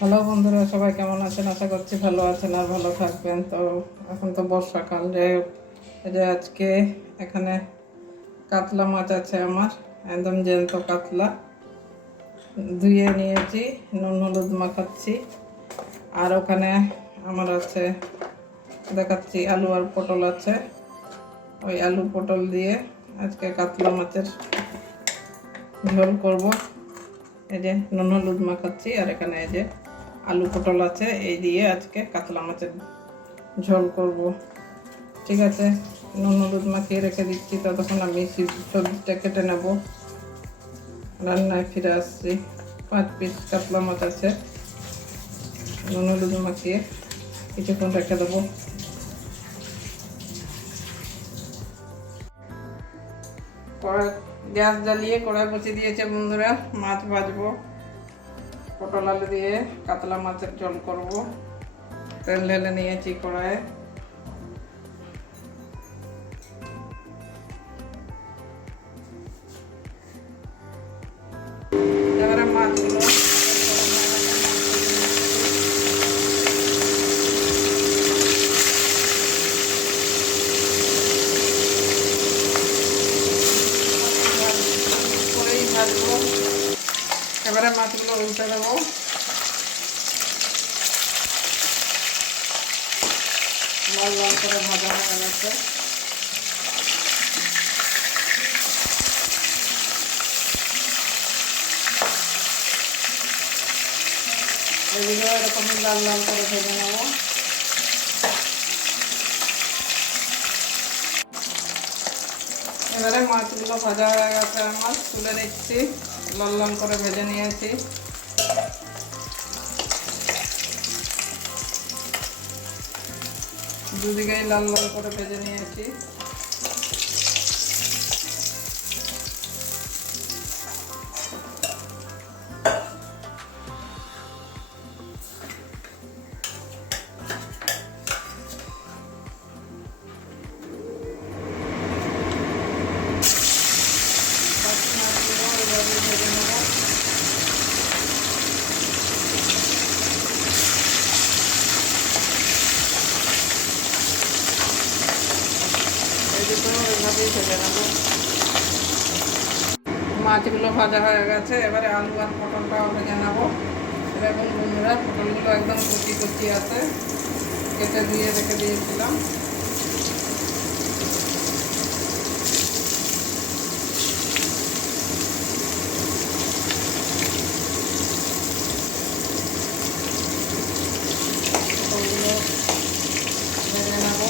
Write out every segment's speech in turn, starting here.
Hello বন্ধুরা, সবাই কেমন আছেন? আশা করছি ভালো আছেন আর ভালো থাকবেন। তো এখন তো বর্ষাকাল যে আজকে এখানে কাতলা মাছ আছে আমার, একদম জ্যান্ত কাতলা। ধুয়ে নিয়েছি, নুন হলুদ মাখাচ্ছি। আর ওখানে আমার আছে, দেখাচ্ছি আলু আর পটল আছে। ওই আলু পটল দিয়ে আজকে কাতলা মাছের ঝোল করব। এই যে নুন হলুদ মাখাচ্ছি, আর এখানে এই যে আলু পটল আছে, এই দিয়ে আজকে কাতলা মাছের ঝোল করব। ঠিক আছে, নুন হলুদ মাখিয়ে রেখে দিচ্ছি, ততক্ষণ আমি সবজিটা কেটে নেব। রান্নায় ফিরে আসছি, পাঁচ পিস কাতলা মাছ আছে, নুন হলুদ মাখিয়ে কিছুক্ষণ রেখে দেবো। গ্যাস জ্বালিয়ে কড়াই বসিয়ে দিয়েছে বন্ধুরা, মাছ ভাজবো। পটল আলু দিয়ে কাতলা মাছের ঝোল করব। তেল ঢেলে নিয়েছি কড়াইয়ে। উল্টে দেবো লাল লাল করে ভাজা হয়ে গেছে এদিকে এরকমই লাল লাল করে ভেজে নেব এবারে মাছগুলো ভাজা হয়ে গেছে, আমার তুলে নিচ্ছি। লাল লাল করে ভেজে নিয়েছি। দুদিকেই লাল লাল করে ভেজে নিয়েছি। ভাজা হয়ে গেছে। এবারে আলু আর পটলটা ভেজে নেব এরকম বন্ধুরা, পটলগুলো একদম কচি কচি আছে। কেটে দিয়ে রেখে দিয়েছিলাম পটলগুলো ভেজে নেব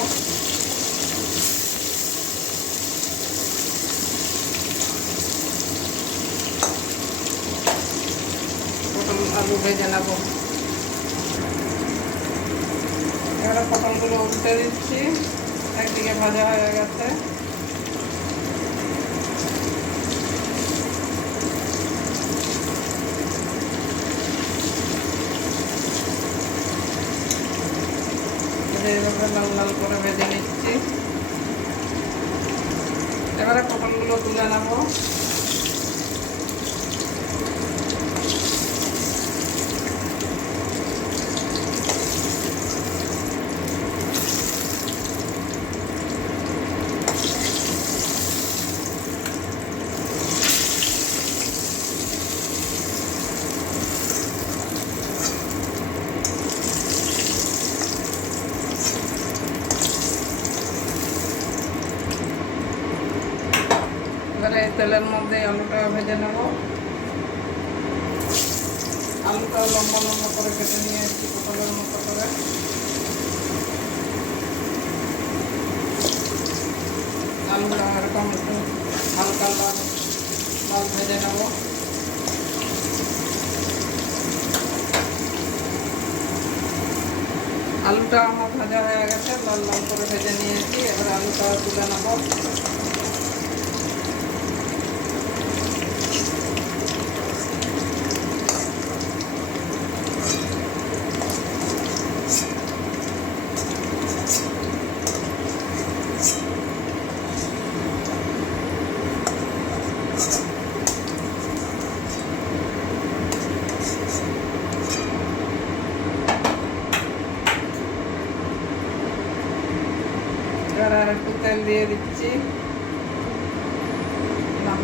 পটল আলু ভেজে নেব এবারে পটলগুলো উল্টে দিচ্ছি। একদিকে ভাজা হয়ে গেছে। এইভাবে লাল লাল করে ভেজে নিচ্ছি। এবারে পটলগুলো তুলে নেব এবারে এই তেলের মধ্যে আলুটা ভেজে নেব। আলুটা লম্বা লম্বা করে কেটে নিয়ে এসেছি পটলের মতো করে। আলুটা এরকম একটু হালকা লাল লাল ভেজে নেব। আলুটা আমার ভাজা হয়ে গেছে, লাল লাল করে ভেজে নিয়েছি এবার আলুটা তুলে নেব।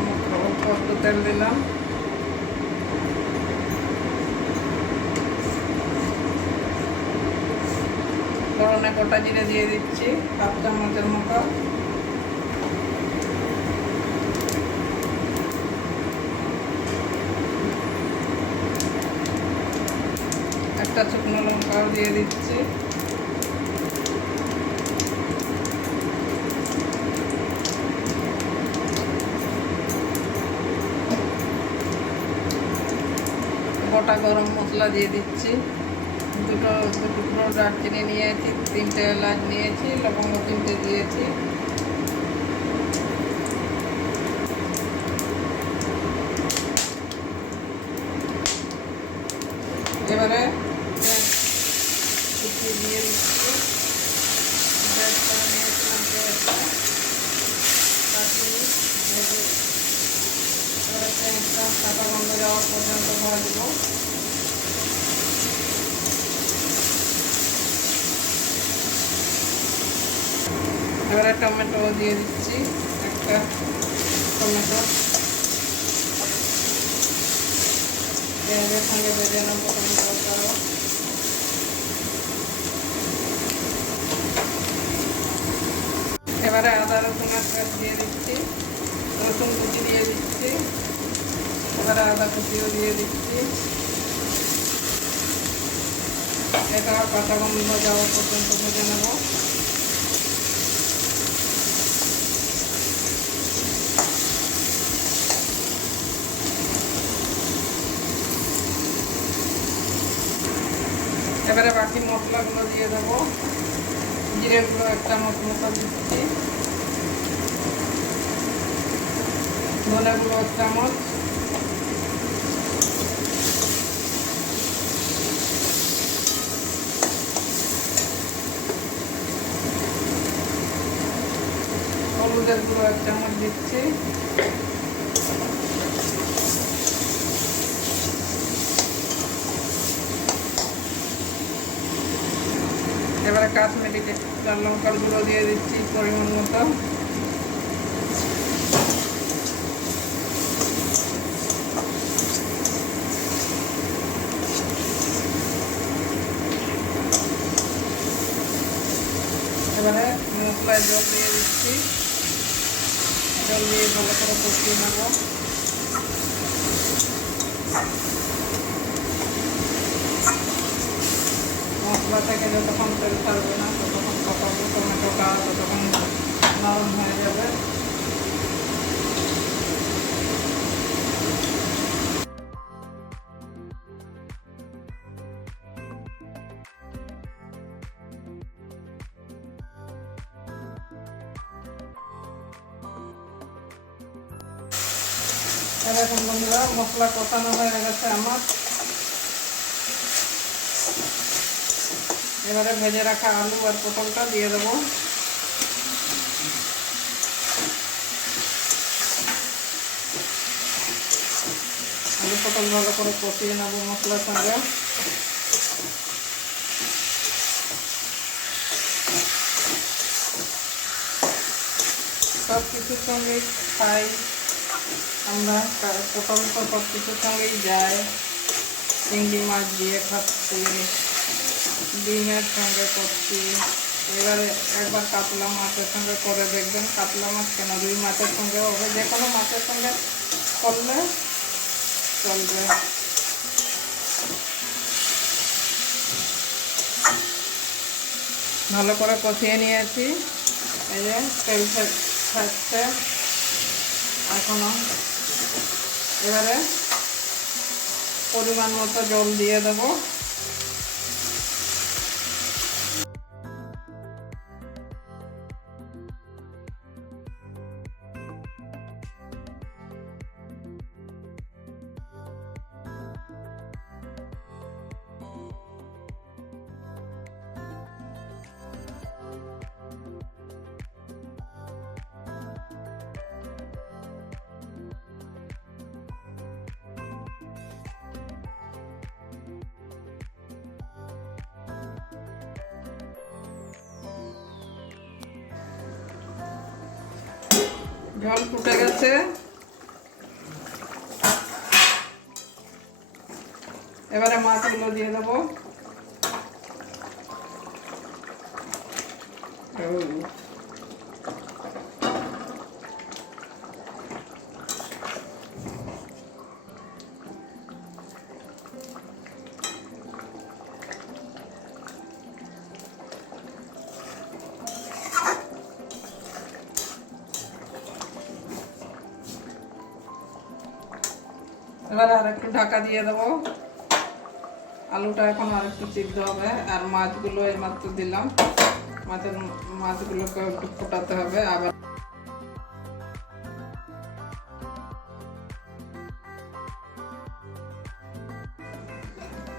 মতো অল্প তেল দিলাম। ফোড়নে গোটা জিরে দিয়ে দিচ্ছি, হাফ চামচের মতো। একটা শুকনো লঙ্কাও দিয়ে দিচ্ছি গোটা গরম মশলা দিয়ে দিচ্ছি। দুটো টুকরো দারচিনি নিয়েছি, তিনটে এলাচ নিয়েছি, লবঙ্গ তিনটে দিয়েছি। এবারে দিয়ে এবারে কাটা বন্ধ যাওয়া পর্যন্ত ভাজবো। এবারে টমেটো দিয়ে দিচ্ছি, একটা টমেটো। পেঁয়াজের সঙ্গে ভেজে নেব টমেটোটাও এবারে আদা রসুনের পেস্ট দিয়ে দিচ্ছি। রসুন কুচি দিয়ে দিচ্ছি। এবারে আদা কুচিও দিয়ে দিচ্ছি। এটা কাঁচা গন্ধ যাওয়া পর্যন্ত ভেজে নেব। এবারে বাকি মশলাগুলো দিয়ে দেবো। জিরেগুলো এক চামচ মতো দিচ্ছি। ধনেগুলো এক চামচ। হলুদের গুঁড়ো এক চামচ দিচ্ছি এবারে কাশ্মীরি লঙ্কার গুঁড়ো দিয়ে দিচ্ছি পরিমাণ মতো। এবারে মশলায় জল দিয়ে দিচ্ছি। জল দিয়ে ভালো করে কষিয়ে নেব। থেকে যতক্ষণ তেল ছাড়বে না, ততক্ষণ পকাবো টমেটোটা ততক্ষণ নরম হয়ে যাবে। এরকম বন্ধুরা, মশলা কষানো হয়ে গেছে আমার। এবারে ভেজে রাখা আলু আর পটলটা দিয়ে দেবো। আলু, পটল ভালো করে কষিয়ে নেব মশলার সঙ্গে। সব কিছুর সঙ্গে খাই আমরা পটল তো সব কিছুর সঙ্গেই যায়। চিংড়ি মাছ দিয়ে খাচ্ছি। ডিমের সঙ্গে করছি। এবারে একবার কাতলা মাছের সঙ্গে করে দেখবেন। কাতলা মাছ কেন? রুই মাছের সঙ্গে হবে। যে কোনো মাছের সঙ্গে করলে চলবে। ভালো করে কষিয়ে নিয়েছি। এই যে তেল ছাড়ছে এখনও। এবারে পরিমাণ মতো জল দিয়ে দেবো। জল ফুটে গেছে এবারে মাছগুলো দিয়ে দেবো ও। এবারে আর একটু ঢাকা দিয়ে দেবো। আলুটা এখন আর একটু সিদ্ধ হবে, আর মাছগুলো এইমাত্র দিলাম। মাছের মাছগুলোকে একটু ফোটাতে হবে, আবার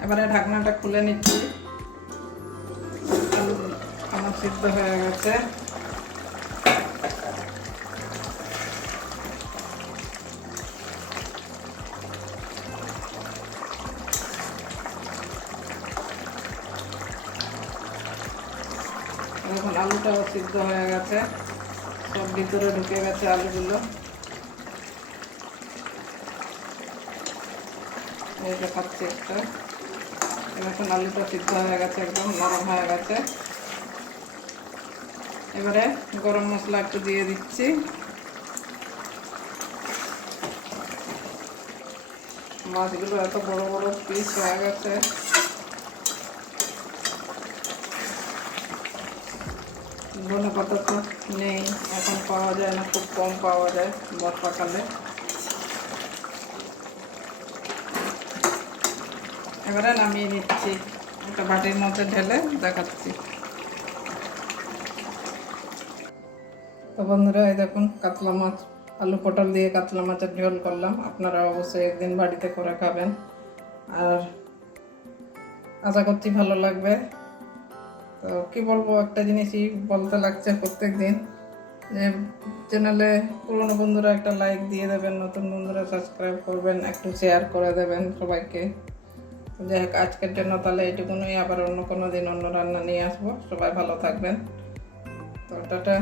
এবারে ঢাকনাটা খুলে নিচ্ছি। আলু আমার সিদ্ধ হয়ে গেছে। আলুটাও সিদ্ধ হয়ে গেছে। সব ভিতরে ঢুকে গেছে আলুগুলো। এই দেখাচ্ছি একটা। এখন আলুটা সিদ্ধ হয়ে গেছে, একদম নরম হয়ে গেছে। এবারে গরম মশলা একটু দিয়ে দিচ্ছি। মাছগুলো এত বড় বড় পিস হয়ে গেছে। ধনে পাতা তো নেই, এখন পাওয়া যায় না, খুব কম পাওয়া যায় বর্ষাকালে এবারে নামিয়ে নিচ্ছি, একটা বাটির মধ্যে ঢেলে দেখাচ্ছি। তো বন্ধুরা, এই দেখুন, কাতলা মাছ, আলু পটল দিয়ে কাতলা মাছের ঝোল করলাম। আপনারা অবশ্যই একদিন বাড়িতে করে খাবেন। আর আশা করছি ভালো লাগবে। তো কি বলব, একটা জিনিসই বলতে লাগছে প্রত্যেক দিন যে চ্যানেলে পুরনো বন্ধুরা একটা লাইক দিয়ে দেবেন, নতুন বন্ধুরা সাবস্ক্রাইব করবেন, একটু শেয়ার করে দেবেন সবাইকে। যাই হোক, আজকের জন্য তাহলে এইটুকুনই, আবার অন্য কোনো দিন অন্য রান্না নিয়ে আসব। সবাই ভালো থাকবেন। তো টাটা।